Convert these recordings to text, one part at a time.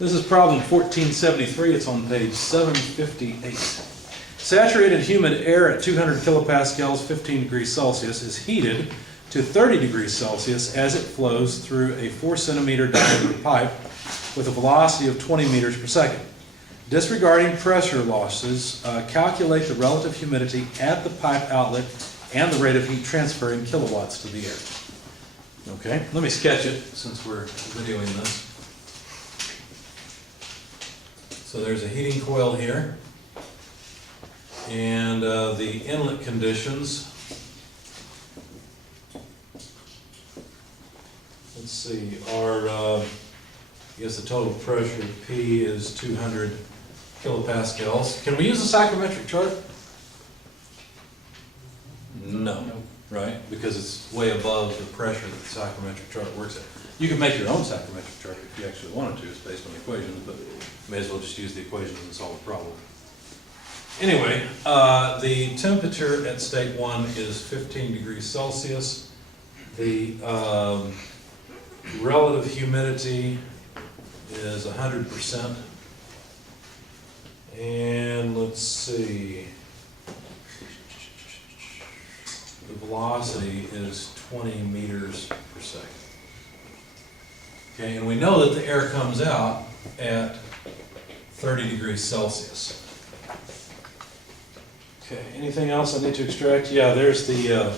This is problem 1473. It's on page 758. Saturated humid air at 200 kilopascals, 15 degrees Celsius, is heated to 30 degrees Celsius as it flows through a 4 centimeter diameter pipe with a velocity of 20 meters per second. Disregarding pressure losses, calculate the relative humidity at the pipe outlet and the rate of heat transfer in kilowatts to the air. Okay, let me sketch it since we're videoing this. So there's a heating coil here, and the inlet conditions, let's see, are, I guess the total pressure P is 200 kilopascals. Can we use a psychrometric chart? No, right? Because it's way above the pressure that the psychrometric chart works at. You can make your own psychrometric chart if you actually wanted to. It's based on equations, but you may as well just use the equations and solve the problem. Anyway, the temperature at state 1 is 15 degrees Celsius. The relative humidity is 100%. And let's see, the velocity is 20 meters per second. Okay, and we know that the air comes out at 30 degrees Celsius. Okay, anything else I need to extract? Yeah, there's the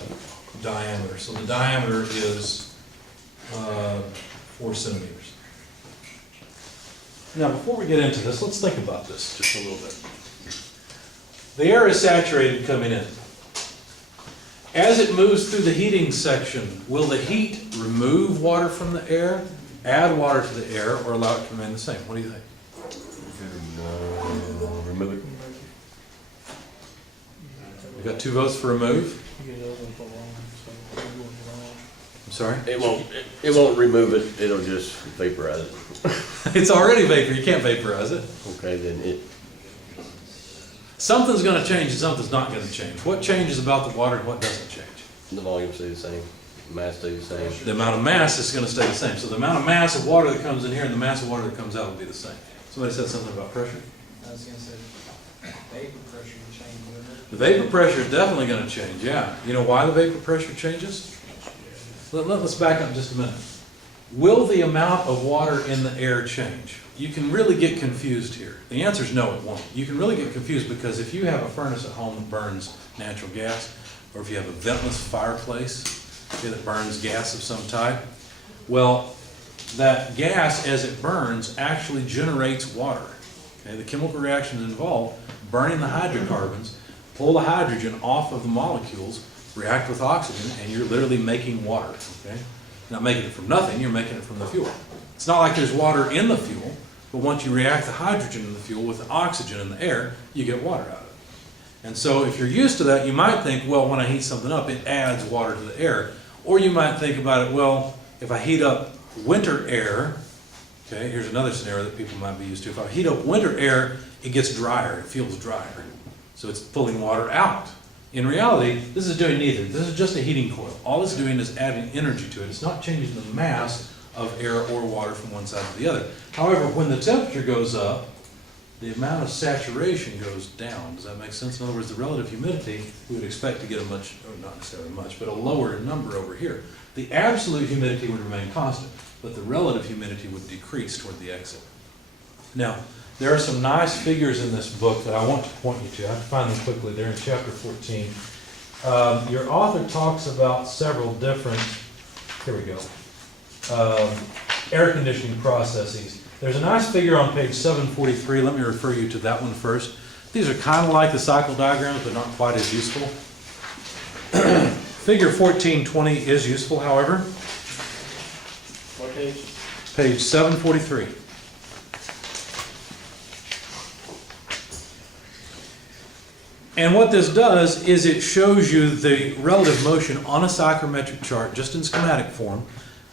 diameter. So the diameter is 4 centimeters. Now, before we get into this, let's think about this just a little bit. The air is saturated coming in. As it moves through the heating section, will the heat remove water from the air, add water to the air, or allow it to remain the same? What do you think? Remove it. We got 2 votes for remove. I'm sorry? It won't remove it, it'll just vaporize it. It's already vapor. You can't vaporize it. Okay, then Something's going to change and something's not going to change. What changes about the water and what doesn't change? the volume stay the same, mass stay the same. The amount of mass is going to stay the same. So the amount of mass of water that comes in here and the mass of water that comes out will be the same. Somebody said something about pressure? I was gonna say, vapor pressure would change, wouldn't it? The vapor pressure is definitely going to change, yeah. You know why the vapor pressure changes? Let's back up just a minute. Will the amount of water in the air change? You can really get confused here. The answer is no, it won't. You can really get confused because if you have a furnace at home that burns natural gas, or if you have a ventless fireplace that burns gas of some type, well, that gas, as it burns, actually generates water. Okay? The chemical reaction involved, burning the hydrocarbons, pull the hydrogen off of the molecules, react with oxygen, and you're literally making water. Okay? You're not making it from nothing, you're making it from the fuel. It's not like there's water in the fuel, but once you react the hydrogen in the fuel with the oxygen in the air, you get water out of it. And so if you're used to that, you might think, well, when I heat something up, it adds water to the air. Or you might think about it, well, if I heat up winter air, okay, here's another scenario that people might be used to. If I heat up winter air, it gets drier, it feels drier. So it's pulling water out. In reality, this is doing neither. This is just a heating coil. All it's doing is adding energy to it. It's not changing the mass of air or water from one side to the other. However, when the temperature goes up, the amount of saturation goes down. Does that make sense? In other words, the relative humidity, we would expect to get a much, or not necessarily much, but a lower number over here. The absolute humidity would remain constant, but the relative humidity would decrease toward the exit. Now, there are some nice figures in this book that I want to point you to. I have to find them quickly. They're in chapter 14. Your author talks about several different, here we go, air conditioning processes. There's a nice figure on page 743. Let me refer you to that one first. These are kind of like the cycle diagrams, but not quite as useful. Figure 1420 is useful, however. What page? Page 743. And what this does is it shows you the relative motion on a psychrometric chart, just in schematic form,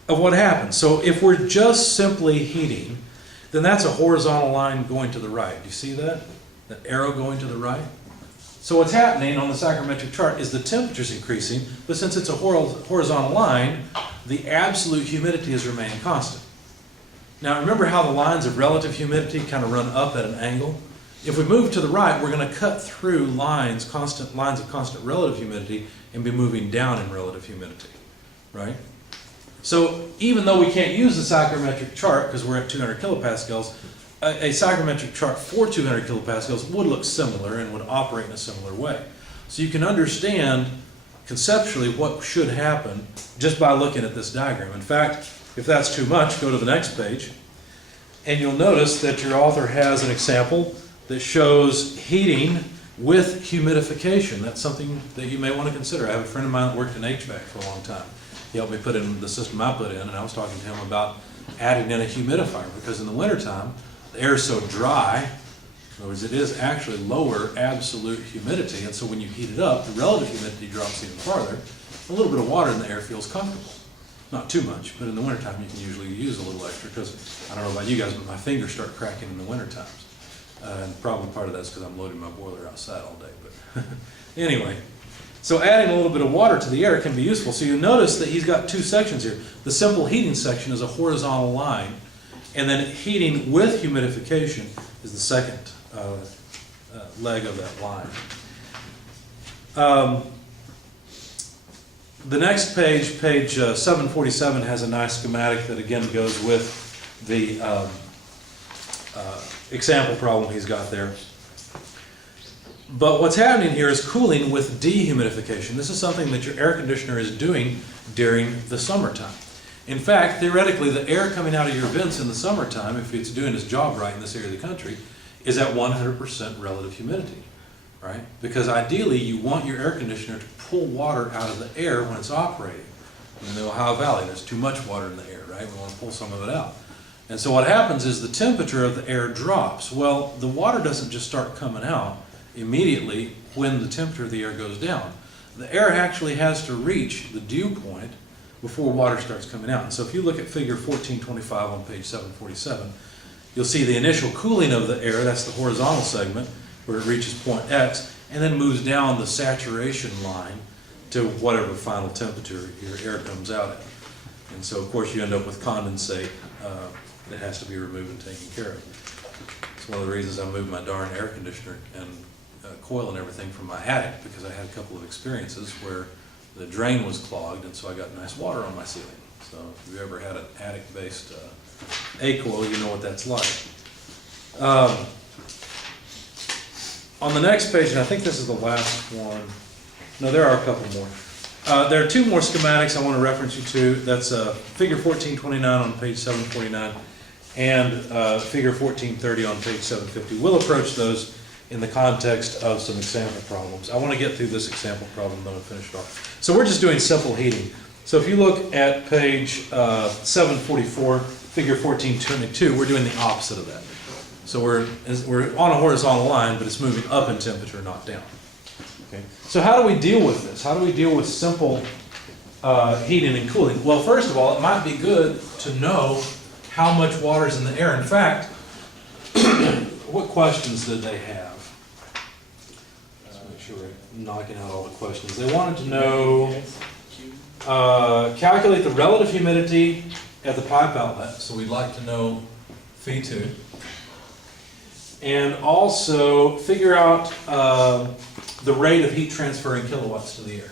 of what happens. So if we're just simply heating, then that's a horizontal line going to the right. Do you see that? That arrow going to the right? So what's happening on the psychrometric chart is the temperature's increasing, but since it's a horizontal line, the absolute humidity is remaining constant. Now remember how the lines of relative humidity kind of run up at an angle? If we move to the right, we're going to cut through constant lines of constant relative humidity and be moving down in relative humidity, right? So even though we can't use the psychrometric chart because we're at 200 kilopascals, a psychrometric chart for 200 kilopascals would look similar and would operate in a similar way. So you can understand conceptually what should happen just by looking at this diagram. In fact, if that's too much, go to the next page, and you'll notice that your author has an example that shows heating with humidification. That's something that you may want to consider. I have a friend of mine that worked in HVAC for a long time. He helped me put in the system I put in, and I was talking to him about adding in a humidifier, because in the wintertime, the air is so dry, in other words, it is actually lower absolute humidity, and so when you heat it up, the relative humidity drops even farther. A little bit of water in the air feels comfortable. Not too much, but in the wintertime you can usually use a little extra, because I don't know about you guys, but my fingers start cracking in the winter times. And probably part of that's because I'm loading my boiler outside all day, but anyway. So adding a little bit of water to the air can be useful. So you notice that he's got two sections here. The simple heating section is a horizontal line, and then heating with humidification is the second leg of that line. The next page, page 747, has a nice schematic that again goes with the example problem he's got there. But what's happening here is cooling with dehumidification. This is something that your air conditioner is doing during the summertime. In fact, theoretically, the air coming out of your vents in the summertime, if it's doing its job right in this area of the country, is at 100% relative humidity, right? Because ideally, you want your air conditioner to pull water out of the air when it's operating. In the Ohio Valley, there's too much water in the air, right? We want to pull some of it out. And so what happens is the temperature of the air drops. Well, the water doesn't just start coming out immediately when the temperature of the air goes down. The air actually has to reach the dew point before water starts coming out. And so if you look at figure 1425 on page 747, you'll see the initial cooling of the air, that's the horizontal segment, where it reaches point X, and then moves down the saturation line to whatever final temperature your air comes out at. And so of course you end up with condensate that has to be removed and taken care of. It's one of the reasons I moved my darn air conditioner and coil and everything from my attic, because I had a couple of experiences where the drain was clogged, and so I got nice water on my ceiling. So if you've ever had an attic-based A-coil, you know what that's like. On the next page, and I think this is the last one. No, there are a couple more. There are two more schematics I want to reference you to. That's figure 1429 on page 749 and figure 1430 on page 750. We'll approach those in the context of some example problems. I want to get through this example problem, then I'll finish it off. So we're just doing simple heating. So if you look at page 744, figure 1422, we're doing the opposite of that. So we're on a horizontal line, but it's moving up in temperature, not down. Okay. So how do we deal with this? How do we deal with simple heating and cooling? Well, first of all, it might be good to know how much water is in the air. In fact, what questions did they have? Let's make sure we're knocking out all the questions. They wanted to know, calculate the relative humidity at the pipe outlet. So we'd like to know phi2. And also figure out the rate of heat transfer in kilowatts to the air.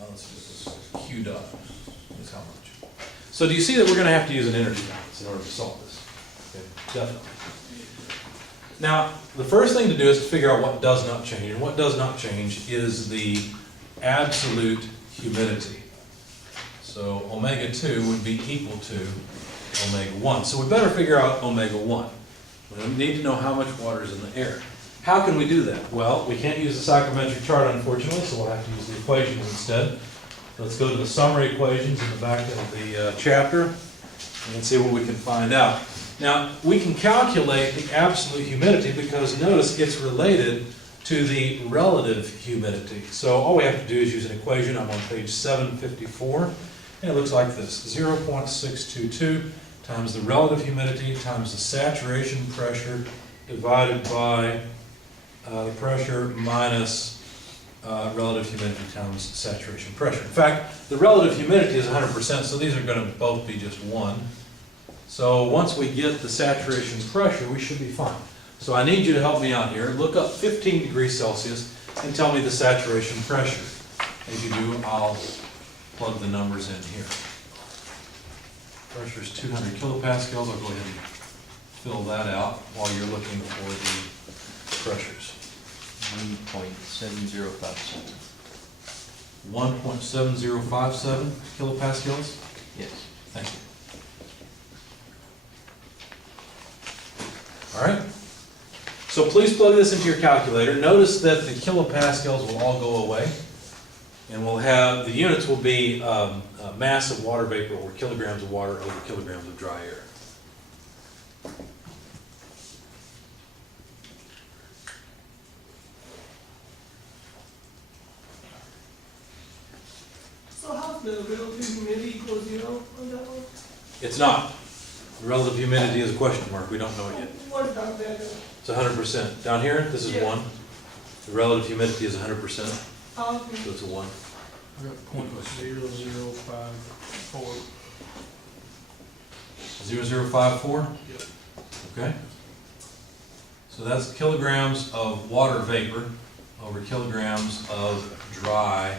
Let's do this. Q dot is how much. So do you see that we're going to have to use an energy balance in order to solve this? Okay, definitely. Now, the first thing to do is to figure out what does not change. And what does not change is the absolute humidity. So omega 2 would be equal to omega 1. So we better figure out omega 1. We need to know how much water is in the air. How can we do that? Well, we can't use the psychrometric chart, unfortunately, so we'll have to use the equations instead. Let's go to the summary equations in the back of the chapter and see what we can find out. Now, we can calculate the absolute humidity because notice it's related to the relative humidity. So all we have to do is use an equation. I'm on page 754, and it looks like this: 0.622 times the relative humidity times the saturation pressure divided by the pressure minus relative humidity times saturation pressure. In fact, the relative humidity is 100%, so these are going to both be just 1. So once we get the saturation pressure, we should be fine. So I need you to help me out here. Look up 15 degrees Celsius and tell me the saturation pressure. As you do, I'll plug the numbers in here. Pressure is 200 kilopascals. I'll go ahead and fill that out while you're looking for the pressures. 1.7057. 1.7057 kilopascals. Yes. Thank you. All right. So please plug this into your calculator. Notice that the kilopascals will all go away. And we'll have, the units will be mass of water vapor or kilograms of water over kilograms of dry air. So how's the relative humidity equal 0 on that one? It's not. The relative humidity is a question mark. We don't know it yet. What about that? It's 100%. Down here, this is Yeah. 1. The relative humidity is 100%, How, so it's a 1. I got .0054. 0054? Yep. Okay. So that's kilograms of water vapor over kilograms of dry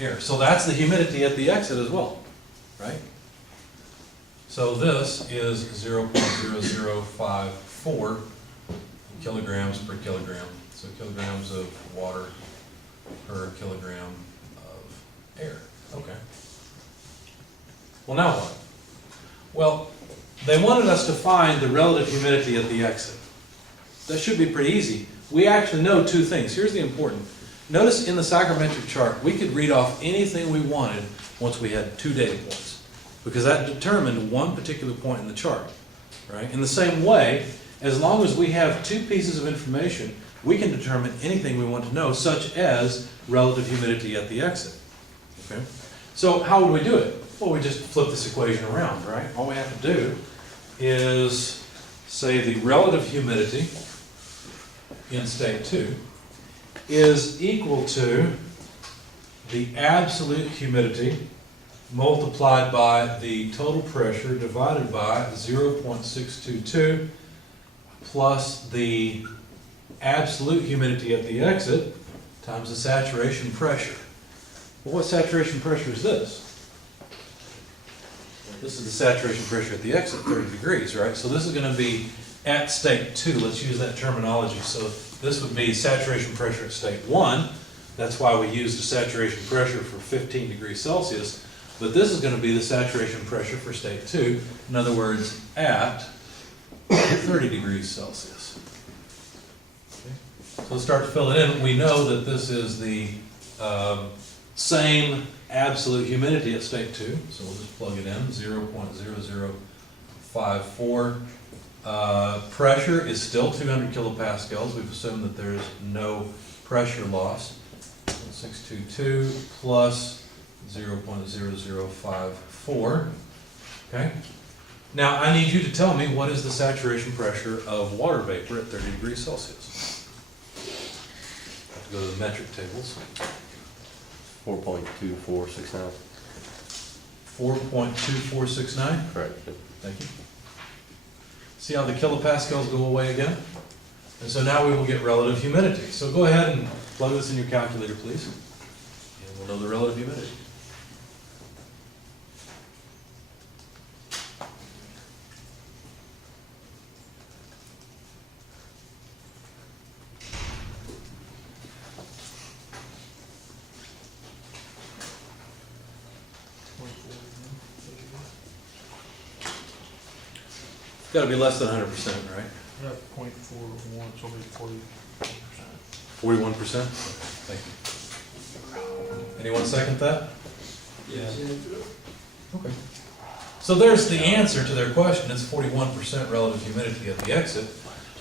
air. So that's the humidity at the exit as well, right? So this is 0.0054 kilograms per kilogram. So kilograms of water per kilogram of air. Okay. Well, now what? Well, they wanted us to find the relative humidity at the exit. That should be pretty easy. We actually know two things. Here's the important. Notice in the psychrometric chart, we could read off anything we wanted once we had 2 data points, because that determined one particular point in the chart, right? In the same way, as long as we have 2 pieces of information, we can determine anything we want to know, such as relative humidity at the exit, okay? So how would we do it? Well, we just flip this equation around, right? All we have to do is say the relative humidity in state 2 is equal to the absolute humidity multiplied by the total pressure divided by 0.622 plus the absolute humidity at the exit times the saturation pressure. Well, what saturation pressure is this? This is the saturation pressure at the exit, 30 degrees, right? So this is going to be at state 2. Let's use that terminology. So this would be saturation pressure at state 1. That's why we use the saturation pressure for 15 degrees Celsius. But this is going to be the saturation pressure for state 2. In other words, at 30 degrees Celsius. Okay. So let's start to fill it in. We know that this is the same absolute humidity at state 2. So we'll just plug it in, 0.0054. Pressure is still 200 kilopascals. We've assumed that there's no pressure loss. 622 plus 0.0054. Okay. Now I need you to tell me what is the saturation pressure of water vapor at 30 degrees Celsius. Have to go to the metric tables. 4.2469. 4.2469. Correct. Thank you. See how the kilopascals go away again? And so now we will get relative humidity. So go ahead and plug this in your calculator, please. And we'll know the relative humidity. It's got to be less than 100%, right? Yeah, .41, so it'll be 40%. 41%? Thank you. Anyone second that? Yeah. Okay. So there's the answer to their question. It's 41% relative humidity at the exit.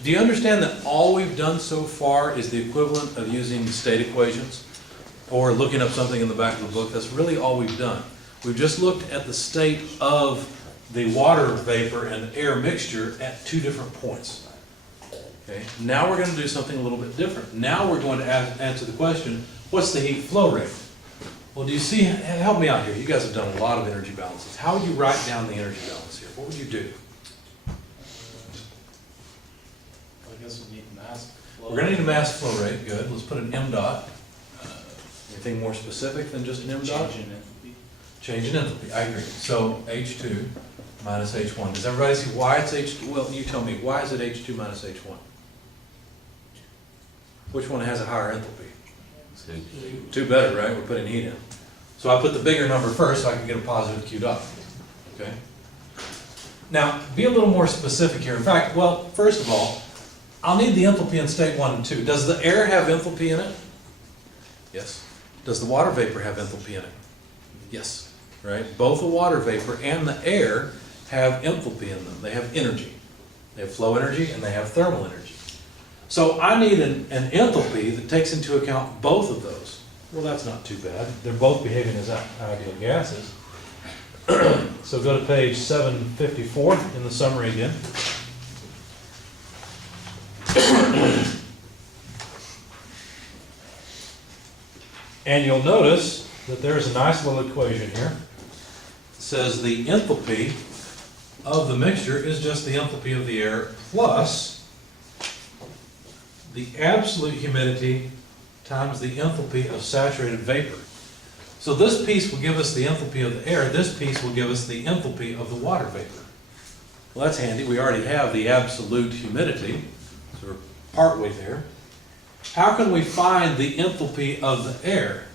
Do you understand that all we've done so far is the equivalent of using state equations or looking up something in the back of the book? That's really all we've done. We've just looked at the state of the water vapor and air mixture at 2 different points. Okay. Now we're going to do something a little bit different. Now we're going to answer the question, What's the heat flow rate? Well, do you see, help me out here, you guys have done a lot of energy balances. How would you write down the energy balance here? What would you do? I guess we need mass flow. We're gonna need a mass flow rate, good, let's put an M dot. Anything more specific than just an M dot? Changing it. Change in enthalpy, I agree. So H2 minus H1. Does everybody see why it's H2? Well, you tell me, why is it H2 minus H1? Which one has a higher enthalpy? Two better, right? We're putting heat in. So I put the bigger number first so I can get a positive queued up. Okay? Now, be a little more specific here. In fact, well, first of all, I'll need the enthalpy in state 1 and 2. Does the air have enthalpy in it? Yes. Does the water vapor have enthalpy in it? Yes. Right? Both the water vapor and the air have enthalpy in them. They have energy. They have flow energy and they have thermal energy. So I need an enthalpy that takes into account both of those. Well, that's not too bad. They're both behaving as ideal gases. So go to page 754 in the summary again. And you'll notice that there's a nice little equation here. It says the enthalpy of the mixture is just the enthalpy of the air plus the absolute humidity times the enthalpy of saturated vapor. So this piece will give us the enthalpy of the air, this piece will give us the enthalpy of the water vapor. Well, that's handy, we already have the absolute humidity, so we're partway there. How can we find the enthalpy of the air?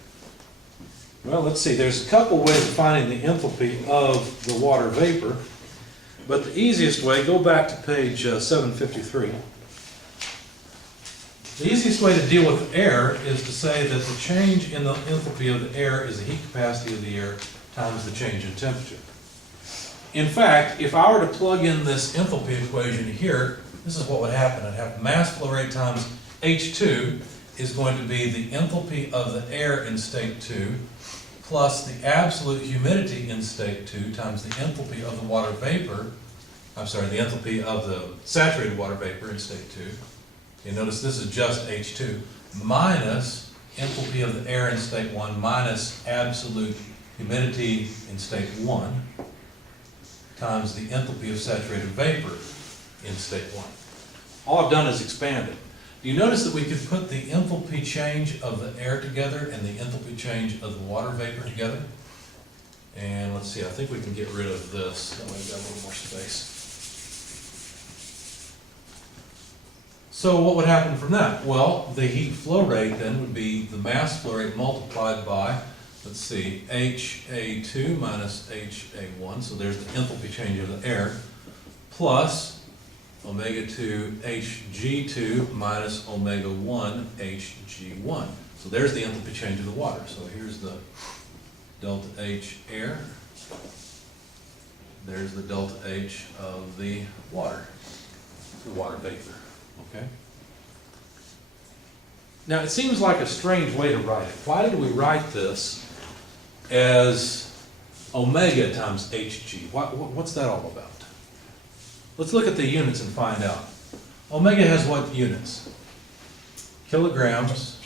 Well, let's see, there's a couple ways of finding the enthalpy of the water vapor, but the easiest way, go back to page 753. The easiest way to deal with air is to say that the change in the enthalpy of the air is the heat capacity of the air times the change in temperature. In fact, if I were to plug in this enthalpy equation here, this is what would happen. I'd have mass flow rate times H2 is going to be the enthalpy of the air in state 2 plus the absolute humidity in state 2 times the enthalpy of the water vapor, I'm sorry, the enthalpy of the saturated water vapor in state 2. You notice this is just H2 minus enthalpy of the air in state 1 minus absolute humidity in state 1 times the enthalpy of saturated vapor in state 1. All I've done is expanded. Do you notice that we could put the enthalpy change of the air together and the enthalpy change of the water vapor together? And let's see, I think we can get rid of this. That way we've got a little more space. So what would happen from that? Well, the heat flow rate then would be the mass flow rate multiplied by, let's see, HA2 minus HA1, so there's the enthalpy change of the air, plus omega 2 Hg2 minus omega 1 Hg1. So there's the enthalpy change of the water. So here's the delta H air. There's the delta H of the water vapor. Okay. Now it seems like a strange way to write it. Why did we write this as omega times Hg? What's that all about? Let's look at the units and find out. Omega has what units? Kilograms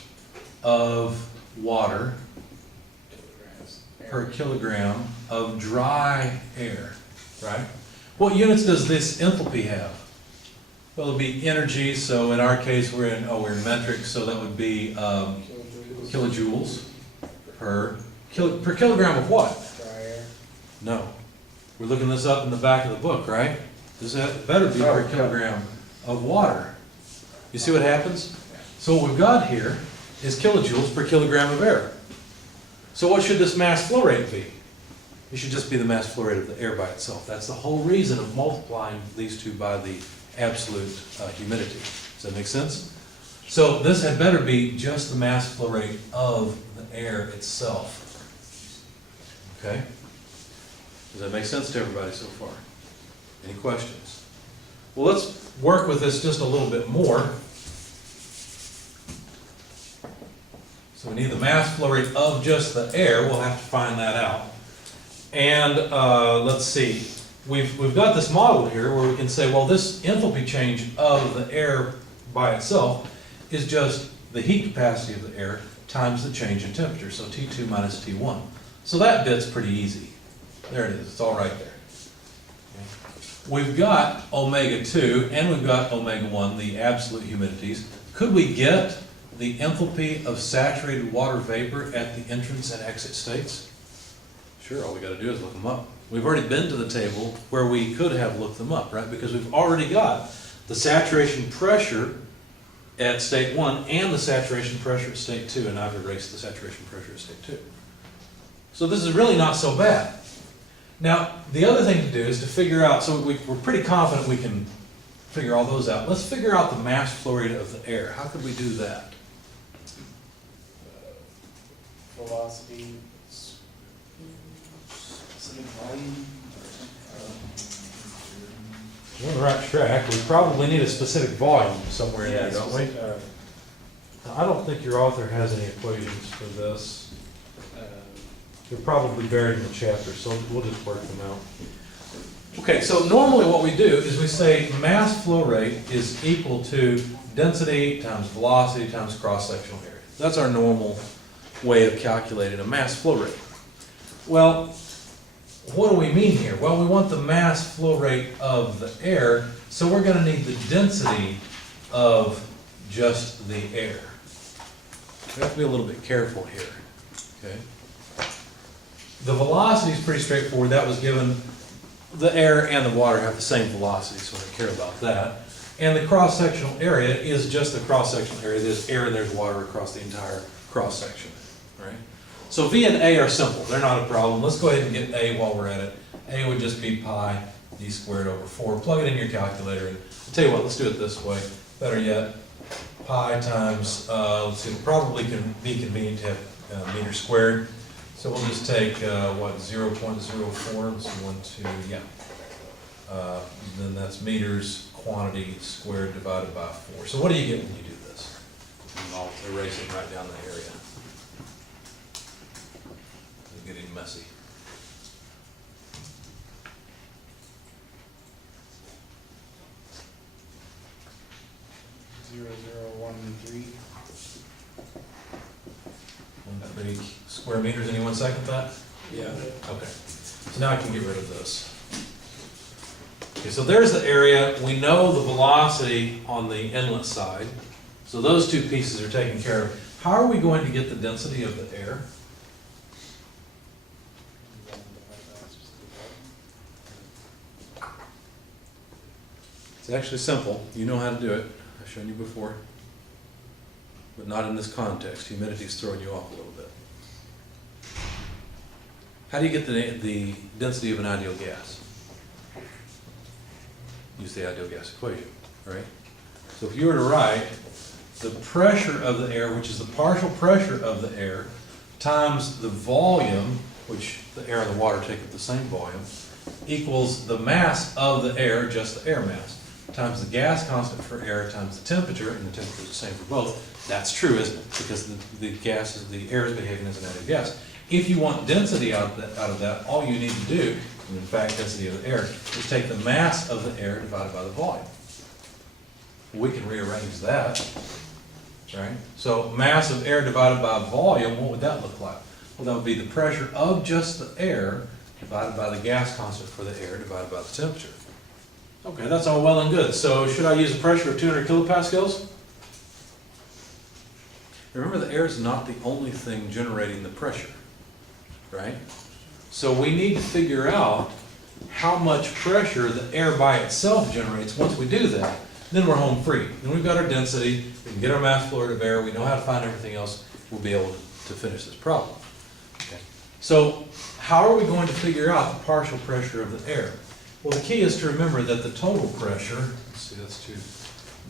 of water per kilogram of dry air, right? What units does this enthalpy have? Well, it'll be energy, so in our case we're in metric, so that would be kilojoules per kilogram of what? Dry air. No. We're looking this up in the back of the book, right? This better be per kilogram of water. You see what happens? So what we've got here is kilojoules per kilogram of air. So what should this mass flow rate be? It should just be the mass flow rate of the air by itself. That's the whole reason of multiplying these two by the absolute humidity. Does that make sense? So this had better be just the mass flow rate of the air itself. Okay? Does that make sense to everybody so far? Any questions? Well, let's work with this just a little bit more. So we need the mass flow rate of just the air. We'll have to find that out. And let's see. We've got this model here where we can say, well, this enthalpy change of the air by itself is just the heat capacity of the air times the change in temperature, so T2 minus T1. So that bit's pretty easy. There it is, it's all right there. We've got omega 2 and we've got omega 1, the absolute humidities. Could we get the enthalpy of saturated water vapor at the entrance and exit states? Sure, all we gotta do is look them up. We've already been to the table where we could have looked them up, right? Because we've already got the saturation pressure at state 1 and the saturation pressure at state 2, and I've erased the saturation pressure at state 2. So this is really not so bad. Now, the other thing to do is to figure out, so we're pretty confident we can figure all those out. Let's figure out the mass flow rate of the air. How could we do that? Velocity, specific volume. We're on the right track. We probably need a specific volume somewhere in there, Yeah, don't we? I don't think your author has any equations for this. They're probably buried in the chapter, so we'll just work them out. Okay, so normally what we do is we say mass flow rate is equal to density times velocity times cross-sectional area. That's our normal way of calculating a mass flow rate. Well, what do we mean here? Well, we want the mass flow rate of the air, so we're going to need the density of just the air. We have to be a little bit careful here, okay? The velocity is pretty straightforward. That was given, the air and the water have the same velocity, so I don't care about that. And the cross-sectional area is just the cross-sectional area. There's air and there's water across the entire cross-section, right? So V and A are simple. They're not a problem. Let's go ahead and get A while we're at it. A would just be pi d squared over 4. Plug it in your calculator, and I'll tell you what, let's do it this way. Better yet, pi times, let's see, it probably can be convenient to have meters squared. So we'll just take, 0.04, so 1, 2, yeah. Then that's meters quantity squared divided by 4. So what do you get when you do this? And I'll erase it and write down the area. It's getting messy. Zero, zero, 1, 3. 1 3 square meters. Anyone second that? Yeah. Okay. So now I can get rid of this. Okay, so there's the area. We know the velocity on the inlet side. So those two pieces are taken care of. How are we going to get the density of the air? It's actually simple. You know how to do it. I've shown you before. But not in this context. Humidity's throwing you off a little bit. How do you get the density of an ideal gas? Use the ideal gas equation, right? So if you were to write the pressure of the air, which is the partial pressure of the air, times the volume, which the air and the water take up the same volume, equals the mass of the air, just the air mass, times the gas constant for air times the temperature, and the temperature is the same for both. That's true, isn't it? Because the air is behaving as an ideal gas. If you want density out of that, all you need to do, and in fact density of the air, is take the mass of the air divided by the volume. We can rearrange that, right? So mass of air divided by volume, what would that look like? Well, that would be the pressure of just the air divided by the gas constant for the air divided by the temperature. Okay, that's all well and good. So should I use a pressure of 200 kilopascals? Remember, the air is not the only thing generating the pressure, right? So we need to figure out how much pressure the air by itself generates. Once we do that, then we're home free. Then we've got our density, we can get our mass flow rate of air, we know how to find everything else, we'll be able to finish this problem. Okay. So how are we going to figure out the partial pressure of the air? Well, the key is to remember that the total pressure, let's see, that's too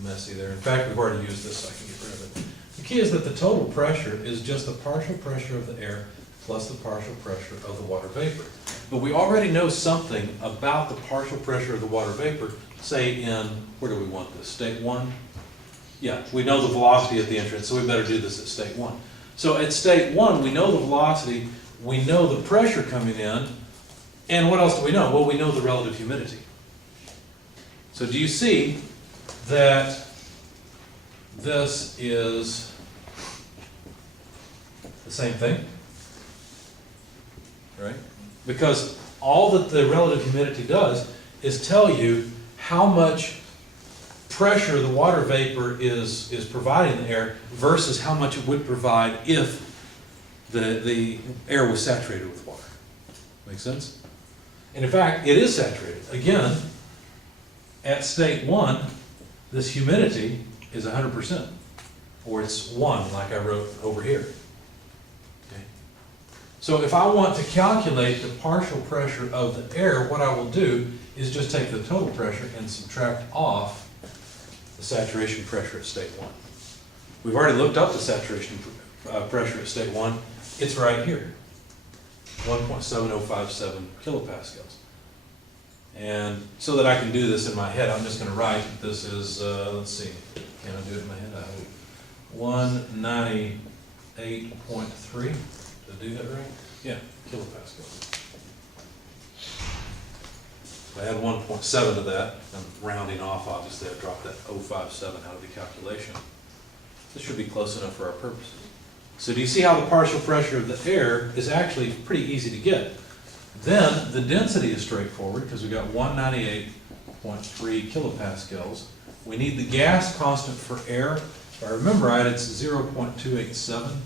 messy there. In fact, we've already used this, so I can get rid of it. The key is that the total pressure is just the partial pressure of the air plus the partial pressure of the water vapor. But we already know something about the partial pressure of the water vapor, say in, where do we want this, state 1? Yeah, we know the velocity at the entrance, so we better do this at state 1. So at state 1, we know the velocity, we know the pressure coming in, and what else do we know? Well, we know the relative humidity. So do you see that this is the same thing? Right? Because all that the relative humidity does is tell you how much pressure the water vapor is providing in the air versus how much it would provide if the air was saturated with water. Make sense? And in fact, it is saturated. Again, at state 1, this humidity is 100%, or it's 1, like I wrote over here. Okay. So if I want to calculate the partial pressure of the air, what I will do is just take the total pressure and subtract off the saturation pressure at state 1. We've already looked up the saturation pressure at state 1. It's right here, 1.7057 kilopascals. And so that I can do this in my head, I'm just going to write that this is, let's see, can I do it in my head? I hope. 198.3. Did I do that right? Yeah, kilopascals. If I add 1.7 to that, I'm rounding off, obviously I've dropped that 057 out of the calculation. This should be close enough for our purposes. So do you see how the partial pressure of the air is actually pretty easy to get? Then the density is straightforward because we got 198.3 kilopascals. We need the gas constant for air. If I remember right, it's 0.287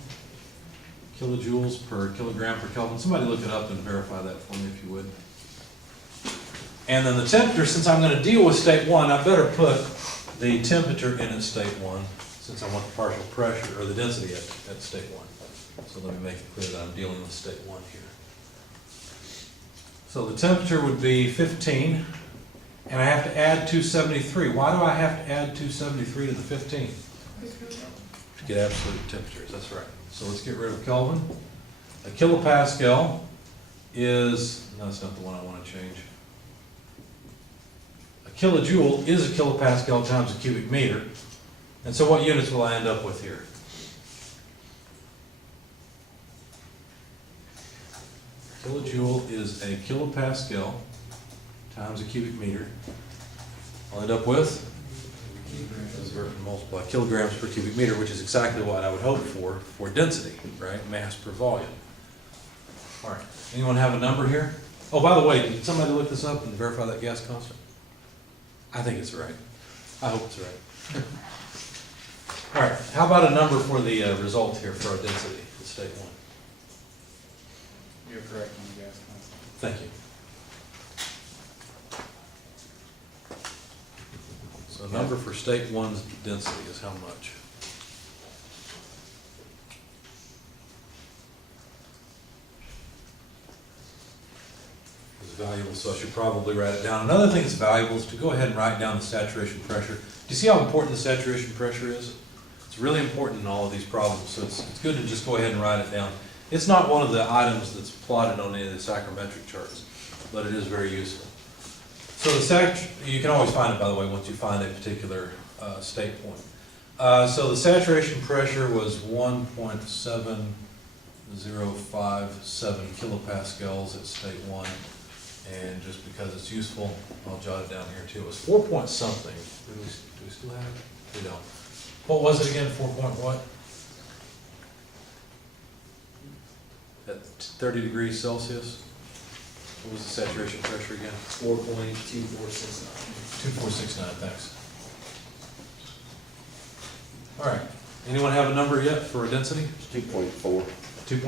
kilojoules per kilogram per Kelvin. Somebody look it up and verify that for me if you would. And then the temperature, since I'm going to deal with state 1, I better put the temperature in at state 1, since I want the partial pressure, or the density at state 1. So let me make it clear that I'm dealing with state 1 here. So the temperature would be 15, and I have to add 273. Why do I have to add 273 to the 15? To get absolute temperatures, that's right. So let's get rid of Kelvin. A kilopascal is, no, that's not the one I want to change. A kilojoule is a kilopascal times a cubic meter. And so what units will I end up with here? Kilojoule is a kilopascal times a cubic meter. I'll end up with, multiply kilograms per cubic meter, which is exactly what I would hope for density, right? Mass per volume. All right, anyone have a number here? Oh, by the way, did somebody look this up and verify that gas constant? I think it's right. I hope it's right. All right, how about a number for the result here for our density in state 1? You're correct on the gas constant. Thank you. So a number for state 1's density is how much? It's valuable, so I should probably write it down. Another thing that's valuable is to go ahead and write down the saturation pressure. Do you see how important the saturation pressure is? It's really important in all of these problems, so it's good to just go ahead and write it down. It's not one of the items that's plotted on any of the psychrometric charts, but it is very useful. So you can always find it, by the way, once you find a particular state point. So the saturation pressure was 1.7057 kilopascals at state 1. And just because it's useful, I'll jot it down here too. It was 4 point something. Do we still have it? We don't. What was it again? 4 point what? At 30 degrees Celsius? What was the saturation pressure again? 4.2469. 2469, thanks. All right. Anyone have a number yet for a density? 2.4. 2.4?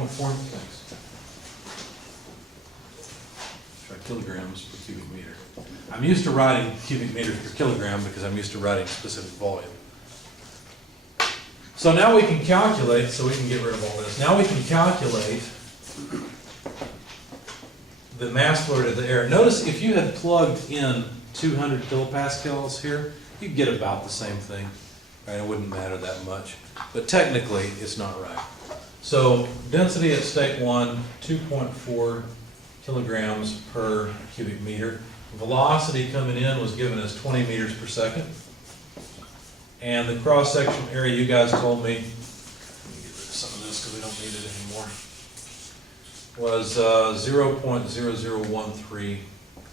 Thanks. Try kilograms per cubic meter. I'm used to writing cubic meters per kilogram because I'm used to writing specific volume. So now we can calculate, so we can get rid of all this. Now we can calculate the mass flow rate of the air. Notice if you had plugged in 200 kilopascals here, you'd get about the same thing, right? It wouldn't matter that much, but technically it's not right. So density at state 1, 2.4 kilograms per cubic meter. Velocity coming in was given as 20 meters per second. And the cross-section area, you guys told me, let me get rid of some of this because we don't need it anymore, was 0.0013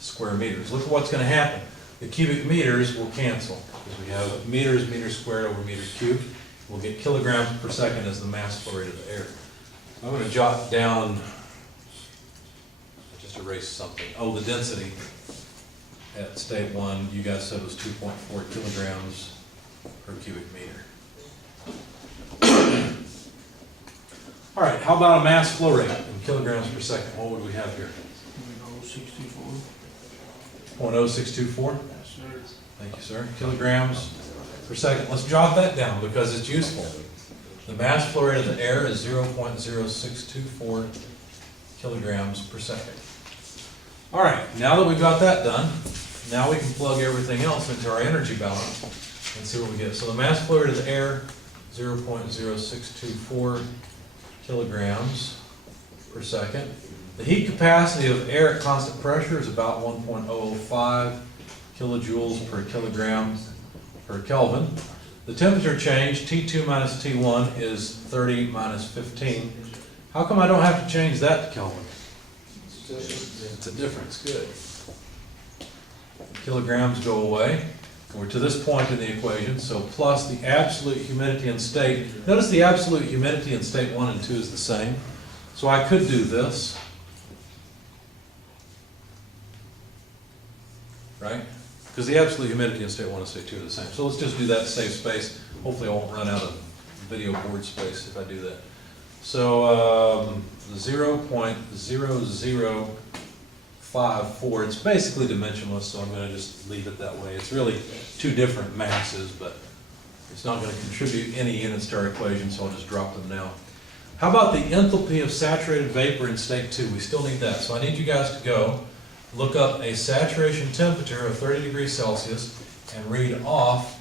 square meters. Look at what's going to happen. The cubic meters will cancel because we have meters squared over meters cubed. We'll get kilograms per second as the mass flow rate of the air. I'm gonna jot down, just erase something. Oh, the density at state one, you guys said was 2.4 kilograms per cubic meter. All right, how about a mass flow rate in kilograms per second? What would we have here? 0.0624. 0.0624? Yes, sir. Thank you, sir. Kilograms per second. Let's jot that down because it's useful. The mass flow rate of the air is 0.0624 kilograms per second. All right, now that we've got that done, now we can plug everything else into our energy balance and see what we get. So the mass flow rate of the air, 0.0624 kilograms per second. The heat capacity of air at constant pressure is about 1.005 kilojoules per kilogram per Kelvin. The temperature change, T2 minus T1, is 30 minus 15. How come I don't have to change that to Kelvin? It's a difference, good. Kilograms go away. We're to this point in the equation, so plus the absolute humidity in state. Notice the absolute humidity in state 1 and 2 is the same. So I could do this. Right? Because the absolute humidity in state 1 and state 2 are the same. So let's just do that to save space. Hopefully I won't run out of video board space if I do that. So 0.0054, it's basically dimensionless, so I'm going to just leave it that way. It's really two different masses, but it's not going to contribute any units to our equation, so I'll just drop them now. How about the enthalpy of saturated vapor in state 2? We still need that. So I need you guys to go look up a saturation temperature of 30 degrees Celsius and read off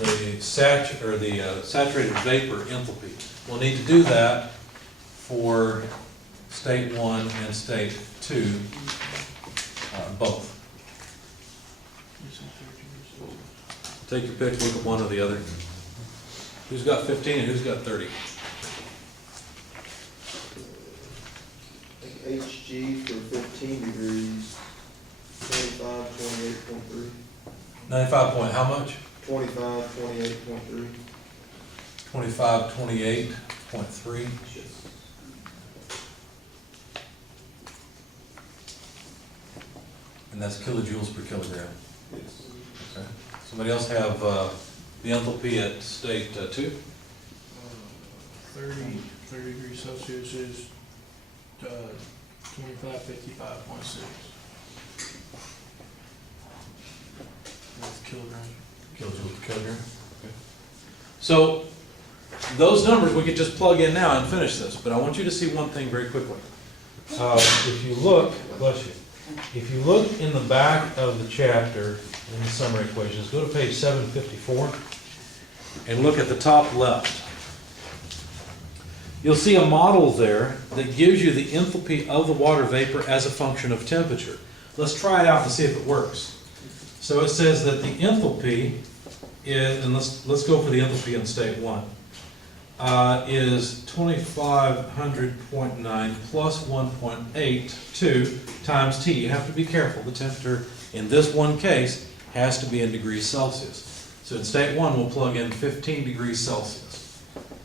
the saturated vapor enthalpy. We'll need to do that for state 1 and state 2, both. Take your pick, look at one or the other. Who's got 15 and who's got 30? HG for 15 degrees, 25, 28.3. 95 point, how much? 25, 28.3. 25, 28.3. And that's kilojoules per kilogram. Okay. Somebody else have the enthalpy at state 2? 30 degrees Celsius is 2555.6. That's kilograms. Kilojoules per kilogram. Okay. So those numbers we could just plug in now and finish this, but I want you to see one thing very quickly. If you look, bless you, if you look in the back of the chapter in the summary equations, go to page 754 and look at the top left. You'll see a model there that gives you the enthalpy of the water vapor as a function of temperature. Let's try it out and see if it works. So it says that the enthalpy is, and let's go for the enthalpy in state 1, is 2500.9 plus 1.82 times T. You have to be careful. The temperature in this one case has to be in degrees Celsius. So in state 1, we'll plug in 15 degrees Celsius.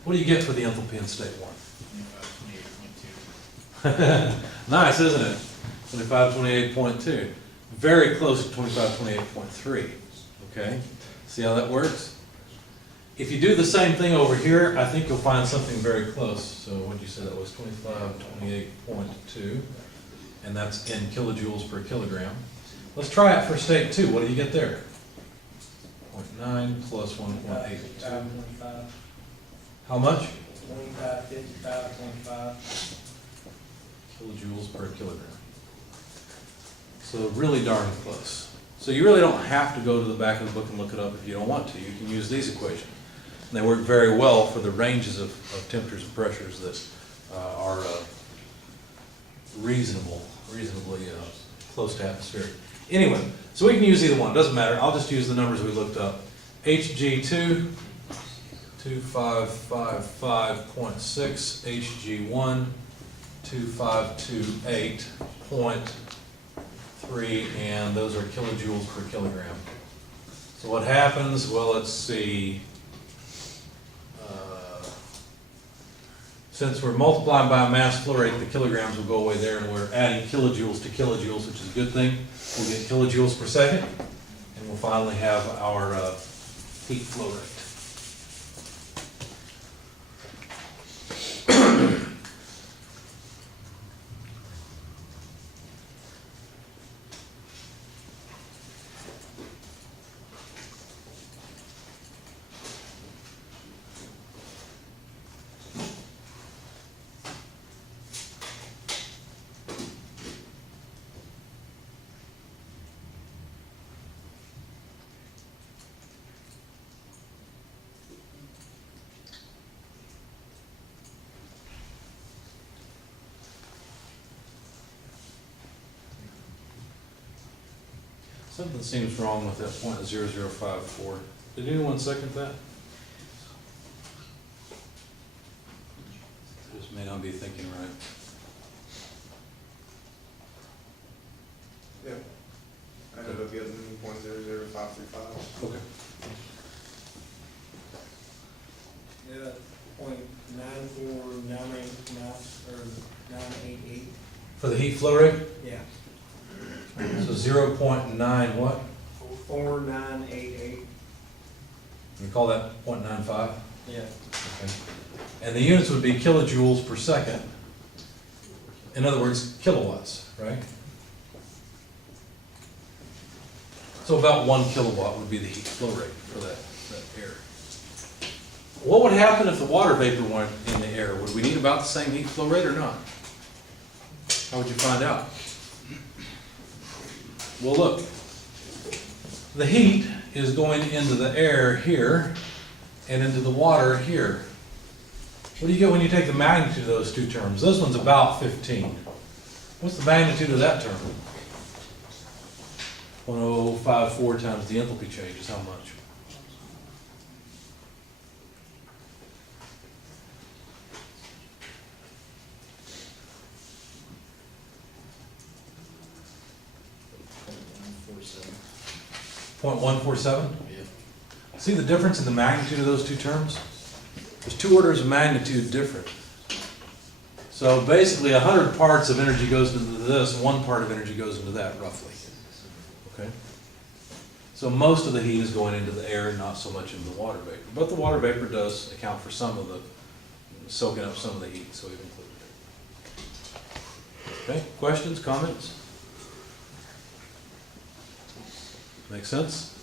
What do you get for the enthalpy in state 1? Nice, isn't it? 2528.2. Very close to 2528.3. Okay? See how that works? If you do the same thing over here, I think you'll find something very close. So what did you say that was? 2528.2. And that's in kilojoules per kilogram. Let's try it for state 2. What do you get there? 0.9 plus 1.82. 25, How much? 25, 55, 25. Kilojoules per kilogram. So really darn close. So you really don't have to go to the back of the book and look it up if you don't want to. You can use these equations. And they work very well for the ranges of temperatures and pressures that are reasonably close to atmospheric. Anyway, so we can use either one. Doesn't matter. I'll just use the numbers we looked up. HG2, 2555.6. HG1, 2528.3, and those are kilojoules per kilogram. So what happens? Well, let's see. since we're multiplying by mass flow rate, the kilograms will go away there, and we're adding kilojoules to kilojoules, which is a good thing. We'll get kilojoules per second, and we'll finally have our heat flow rate. Something seems wrong with that .0054. Did anyone second that? I just may not be thinking right. Yeah. I ended up getting .00535. Okay. Yeah, .9498 or 988, For the heat flow rate? yeah, So 0.9 what? 4988, You call that .95? yeah. Okay. And the units would be kilojoules per second. In other words, kilowatts, right? So about 1 kilowatt would be the heat flow rate for that air. What would happen if the water vapor went in the air? Would we need about the same heat flow rate or not? How would you find out? Well, look, the heat is going into the air here and into the water here. What do you get when you take the magnitude of those two terms? This one's about 15. What's the magnitude of that term? 1054 times the enthalpy change is how much? .147? Yeah. See the difference in the magnitude of those two terms? There's 2 orders of magnitude different. So basically 100 parts of energy goes into this, 1 part of energy goes into that, roughly. Okay? So most of the heat is going into the air and not so much into the water vapor. But the water vapor does account for some of the, soaking up some of the heat, so we've included it. Okay, questions, comments? Make sense?